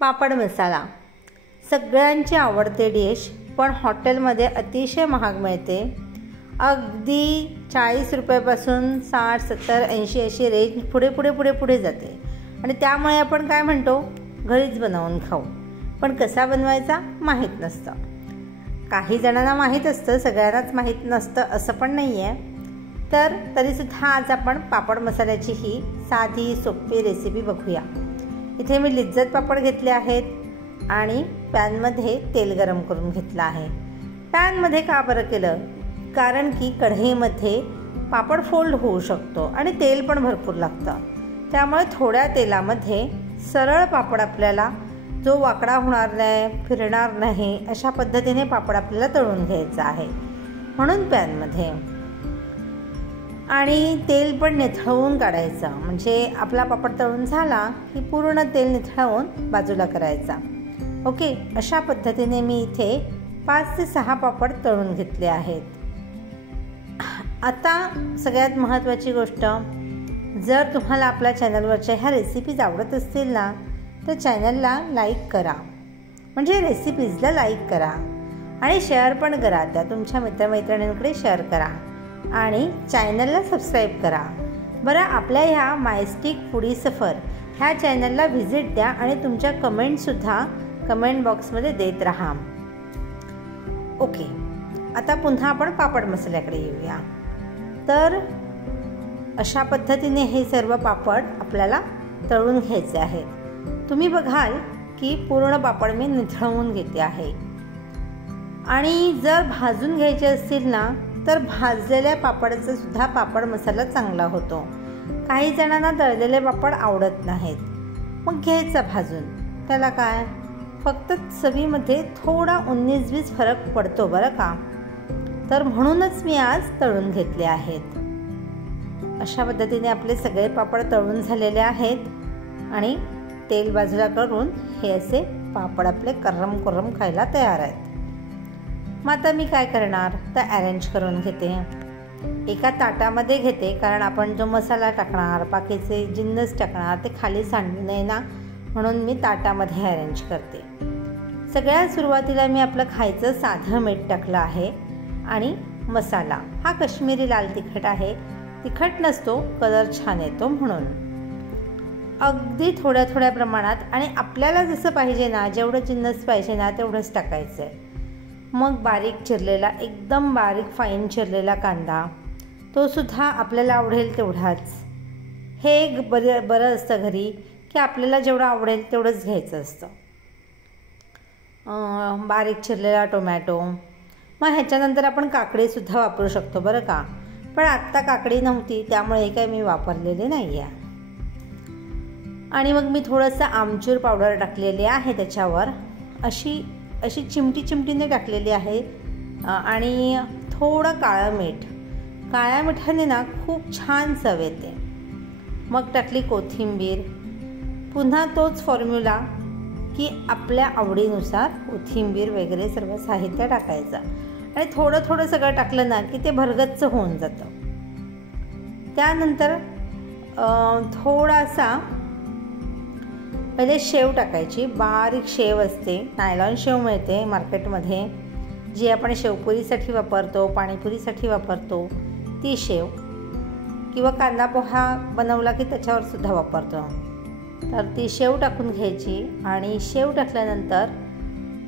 पापड मसाला सगळ्यांची आवडते डिश, पण हॉटेलमध्ये अतिशय महाग मिळते. अगदी 40 रुपयापासून 60, 70, 80 अशी रेंज पुढे जाते. आणि त्यामुळे आपण काय म्हणतो, घरीच बनवून खाऊ. पण कसा बनवायचा माहीत नसतं. काही जणांना माहीत असतं, सगळ्यांनाच माहीत नसतं असं पण नाही आहे. तर तरीसुद्धा आज आपण पापड मसाल्याची ही साधी सोपी रेसिपी बघूया. इथे मी लिज्जत पापड घेतले आहेत आणि पॅनमध्ये तेल गरम करून घेतलं आहे. पॅनमध्ये का बरं केलं, कारण की कढईमध्ये पापड फोल्ड होऊ शकतो आणि तेल पण भरपूर लागतं. त्यामुळे थोड्या तेलामध्ये सरळ पापड आपल्याला जो वाकडा होणार नाही, फिरणार नाही, अशा पद्धतीने पापड आपल्याला तळून घ्यायचा आहे. म्हणून पॅनमध्ये आणि तेल पण निथळवून काढायचं. म्हणजे आपला पापड तळून झाला की पूर्ण तेल निथळवून बाजूला करायचा. ओके, अशा पद्धतीने मी इथे 5 ते 6 पापड तळून घेतले आहेत. आता सगळ्यात महत्त्वाची गोष्ट, जर तुम्हाला आपल्या चॅनलवरच्या ह्या रेसिपीज आवडत असतील ना, तर चॅनलला लाईक करा. म्हणजे रेसिपीजला लाईक करा आणि शेअर पण करा. त्या तुमच्या मित्रमैत्रिणींकडे शेअर करा आणि चॅनलला सबस्क्राईब करा. बरं, आपल्या ह्या मायस्टिक फूडी सफर ह्या चॅनलला व्हिजिट द्या आणि तुमच्या कमेंटसुद्धा कमेंट बॉक्समध्ये देत राहा. ओके, आता पुन्हा आपण पापड मसाल्याकडे येऊया. तर अशा पद्धतीने हे सर्व पापड आपल्याला तळून घ्यायचे आहेत. तुम्ही बघाल की पूर्ण पापड मी निथळवून घेते आहे. आणि जर भाजून घ्यायचे असतील ना, तर भाजलेल्या पापडाचा सुद्धा पापड मसाला चांगला होतो. काही जणांना तळलेले पापड आवडत नाहीत, मग घ्यायचा भाजून. त्याला काय, फक्त चवीमध्ये थोडा 19-20 फरक पडतो बरं का. तर म्हणूनच मी आज तळून घेतले आहेत. अशा पद्धतीने आपले सगळे पापड तळून झालेले आहेत आणि तेल बाजूला करून हे असे पापड आपले करम खायला तयार आहेत. मग आता मी काय करणार, तर अरेंज करून घेते. एका ताटामध्ये घेते, कारण आपण जो मसाला टाकणार, बाकीचे जिन्नस टाकणार, ते खाली सांडू नये ना, म्हणून मी ताटामध्ये अरेंज करते. सगळ्यात सुरुवातीला मी आपलं खायचं साधं मीठ टाकलं आहे आणि मसाला हा काश्मीरी लाल तिखट आहे. तिखट नसतो, कलर छान येतो म्हणून. अगदी थोड्या प्रमाणात आणि आपल्याला जसं पाहिजे ना, जेवढं जिन्नस पाहिजे ना तेवढंच टाकायचं आहे. मग बारीक चिरलेला, एकदम बारीक फाईन चिरलेला कांदा, तो सुद्धा आपल्याला आवडेल तेवढाच. हे एक बरं असतं घरी, की आपल्याला जेवढं आवडेल तेवढंच घ्यायचं असतं. बारीक चिरलेला टोमॅटो. मग ह्याच्यानंतर आपण काकडीसुद्धा वापरू शकतो बरं का, पण आत्ता काकडी नव्हती त्यामुळे हे काही मी वापरलेले नाही आहे. आणि मग मी थोडंसं आमचूर पावडर टाकलेली आहे त्याच्यावर, अशी चिमटीने टाकलेली आहे. आणि थोडं काळं मीठ. काळ्या मिठाने ना खूप छान चव येते. मग टाकली कोथिंबीर. पुन्हा तोच फॉर्म्युला, की आपल्या आवडीनुसार कोथिंबीर वगैरे सर्व साहित्य टाकायचं आणि थोडं सगळं टाकलं ना की ते भरगच्च होऊन जातं. त्यानंतर थोडासा पहिले शेव टाकायची. बारीक शेव असते, नायलॉन शेव मिळते मार्केटमध्ये, जी आपण शेवपुरीसाठी वापरतो, पाणीपुरीसाठी वापरतो ती शेव, किंवा कांदा पोहा बनवला की त्याच्यावर सुद्धा वापरतो. तर ती शेव टाकून घ्यायची आणि शेव टाकल्यानंतर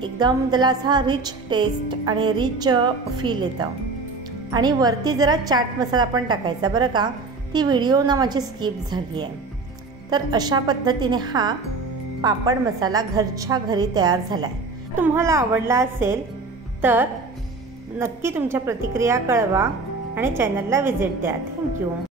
एकदम त्याला असा रिच टेस्ट आणि रिच फील येतं. आणि वरती जरा चाट मसाला पण टाकायचा बरं का, ती व्हिडिओ ना माझी स्किप झाली आहे. तर अशा पद्धतीने हा पापड मसाला घरच्या घरी तयार झाला आहे. तुम्हाला आवडला असेल तर नक्की तुमच्या प्रतिक्रिया कळवा आणि चॅनलला व्हिजिट द्या. थँक्यू.